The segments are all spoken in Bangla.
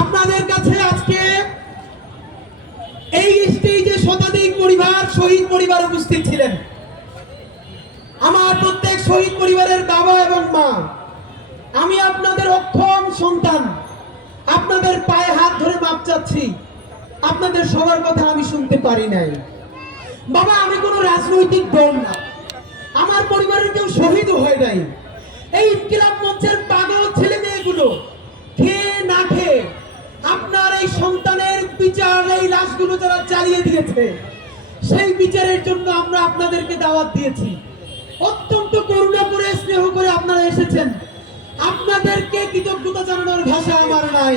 আপনাদের কাছে আজকে এই স্টেজে শতাধিক পরিবার, শহীদ পরিবার উপস্থিত ছিলেন। আমার প্রত্যেক শহীদ পরিবারের বাবা এবং মা, আমি আপনাদের অক্ষম সন্তান, আপনাদের পায়ে হাত ধরে মাপ চাচ্ছি। আপনাদের সবার কথা আমি শুনতে পারি নাই। বাবা, আমি কোনো রাজনৈতিক দল না, আমার পরিবারের কেউ শহীদ হয় নাই। এই ইনকিলাব মঞ্চের পাগল ছেলে মেয়েগুলো খেয়ে না খেয়ে আপনার এই সন্তানের বিচার, এই লাশগুলো যারা চালিয়ে দিয়েছে, সেই বিচারের জন্য আমরা আপনাদেরকে দাওয়াত দিয়েছি। অত্যন্ত করুণা করে, স্নেহ করে আপনারা এসেছেন। আপনাদেরকে কৃতজ্ঞতা জানানোর ভাষা আমার নাই।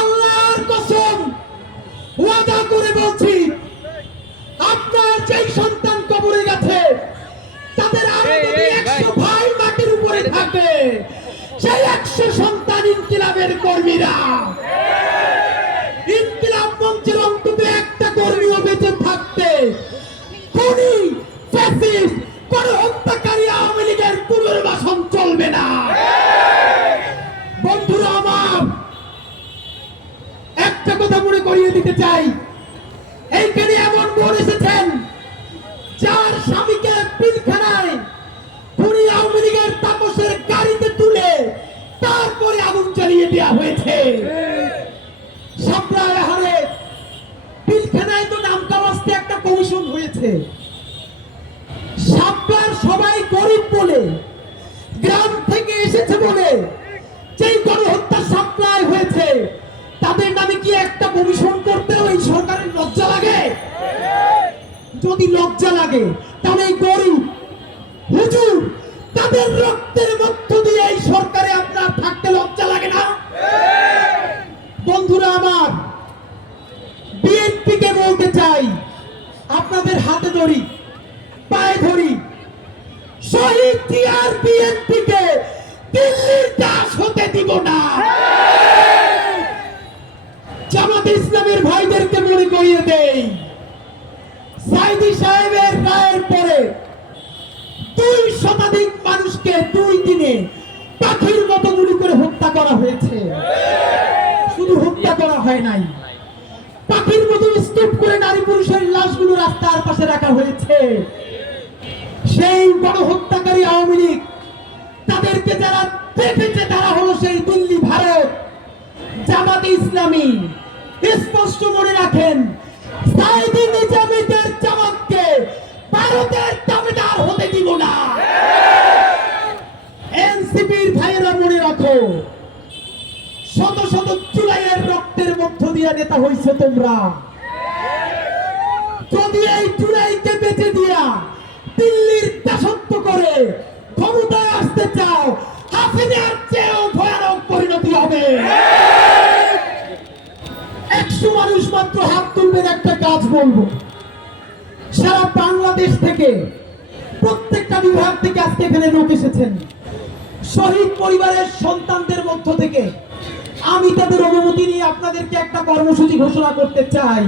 আল্লাহর কসম ওয়াদা করে বলছি, আপনার যেই সন্তান কবরে গেছে, তাদের আরো যদি 100 ভাই মাটির উপরে থাকে, সেই 100 সন্তান ইনকিলাবের কর্মীরা। ইনকিলাব মঞ্চের অন্তত একটা কর্মীও বেঁচে থাকতে খুনি, ফ্যাসিস্ট, গণহত্যাকারী আওয়ামী লীগের পুনর্বাসন চলবে না। বন্ধুরা আমার, একটা কথা মনে করিয়ে দিতে চাই, এইখানে এমন বোন এসেছেন যার স্বামীকে পিলখানায় খুনি আওয়ামী লীগের তাপসের গাড়িতে তুলে তারপরে আগুন জ্বালিয়ে দেওয়া হয়েছে। সাপ্লাই হারে পিলখানায় তো নাম কামাস্তে একটা কমিশন হয়েছে। সাপ্লার সবাই গরিব বলে, গ্রাম থেকে এসেছে বলে যেই গণহত্যা সাপ্লাই হয়েছে, তাদের নামে কি একটা কমিশন করতেও এই সরকারের লজ্জা লাগে? যদি লজ্জা লাগে তাহলে এই গরিব হুজুর তাদের রক্তের মধ্য দিয়ে এই সরকারে আপনার থাকতে লজ্জা লাগে না? বন্ধুরা আমার, বিএনপিকে বলতে চাই, আপনাদের হাতে ধরি, পায়ে ধরি, শহীদ জিয়ার বিএনপিকে দিল্লির দাস হতে দিব না। জামাত ইসলামের ভাইদেরকে মনে করিয়ে দেই, সাইদি সাহেবের রায়ের পরে 2 শতাধিক মানুষকে 2 দিনে পাখির মতো গুলি করে হত্যা করা হয়েছে। শুধু হত্যা করা হয় নাই, পাখির মতো স্তূপ করে নারী পুরুষের লাশগুলো রাস্তার পাশে রাখা হয়েছে। সেই গণহত্যাকারী আওয়ামী লীগ, তাদেরকে যারা দেখেছে তারা হলো সেই দিল্লি, ভারত, জামাত ইসলামী। স্পষ্ট মনে রাখেন, সাইদি নিজামীদের জামাতকে ভারতের দাবিদার হতে দিব না। এনসিপির ভাইয়েরা মনে রাখো, শত শত জুলাইয়ের রক্তের মধ্য দিয়ে নেতা হইছে তোমরা। যদি এই জুলাইকে বেঁচে দিয়া দিল্লির দাসত্ব করে ক্ষমতায় আসতে চাও, হাসিনার চেয়েও ভয়ানক পরিণতি হবে। 100 মানুষ মাত্র হাত তুলবেন, একটা কাজ বলবো। সারা বাংলাদেশ থেকে, প্রত্যেকটা বিভাগ থেকে আজকে এখানে লোক এসেছেন। শহীদ পরিবারের সন্তানদের মধ্য থেকে আমি তাদের অনুমতি নিয়ে আপনাদেরকে একটা কর্মসূচি ঘোষণা করতে চাই।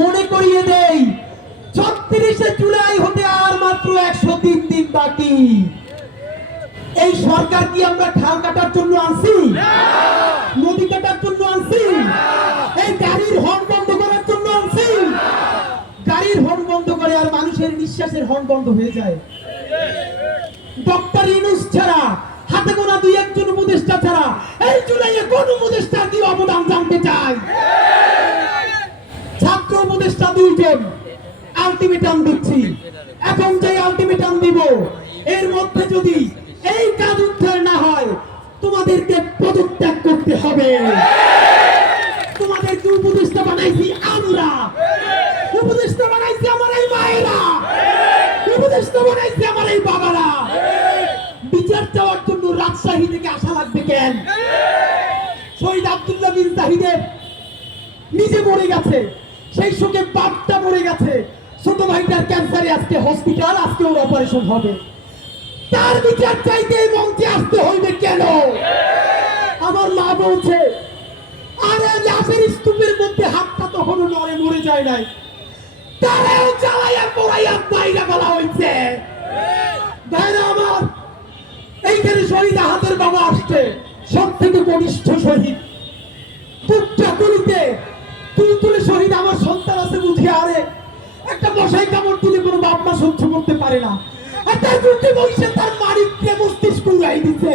মনে করিয়ে দেই, 36শে জুলাই হতে আর মাত্র 103 দিন বাকি। এই সরকার কি আমরা খাল কাটার জন্য আনছি? নদী কাটার জন্য আনছি? এই গাড়ির হর্ন বন্ধ করার জন্য আনছি? গাড়ির হর্ন বন্ধ করে আর মানুষের নিঃশ্বাসের হর্ন বন্ধ হয়ে যায়। ডক্টর ইউনূস ছাড়া, হাতে গোনা 2-1 উপদেষ্টা ছাড়া এই জুলাইয়ে কোন উপদেষ্টার কি অবদান জানতে চাই? ছাত্র উপদেষ্টা 2 জন আলটিমেটাম দিচ্ছি। এখন যে আলটিমেটাম দিব, এর মধ্যে যদি এই কাজ উদ্ধার না হয়, তোমাদেরকে পদত্যাগ করতে হবে। তোমাদেরকে উপদেষ্টা বানাইছি আমরা, উপদেষ্টা বানাইছি আমার এই মায়েরা, উপদেষ্টা বানাইছি আমার এই বাবারা। বিচার চাওয়ার জন্য রাজশাহী থেকে আসা লাগবে কেন? শহীদ আব্দুল্লাহ বিন জাহিদের নিজে মরে গেছে, সেই শোকে বাপটা মরে গেছে, ছোট ভাইটার ক্যান্সারে আজকে হসপিটাল, আজকে ওর অপারেশন হবে। তার বিচার চাইতে মঞ্চে আসতে হইবে কেন? আমার মা বলছে, আরে লাশের স্তূপের মধ্যে হাতটা তখনও নড়ে, মরে যায় নাই, তারাও জ্বালাইয়া পোড়াইয়া বাইরে ফেলা হয়েছে। ভাইরা আমার, এইখানে শহীদ আহাদের বাবা আসছে, সব থেকে কনিষ্ঠ শহীদ। মশাই কামড় দিলে কোনো বাপ মা সহ্য করতে পারে না, আর তার প্রতি বয়সে তার মালিককে মস্তিষ্ক উড়াই দিছে।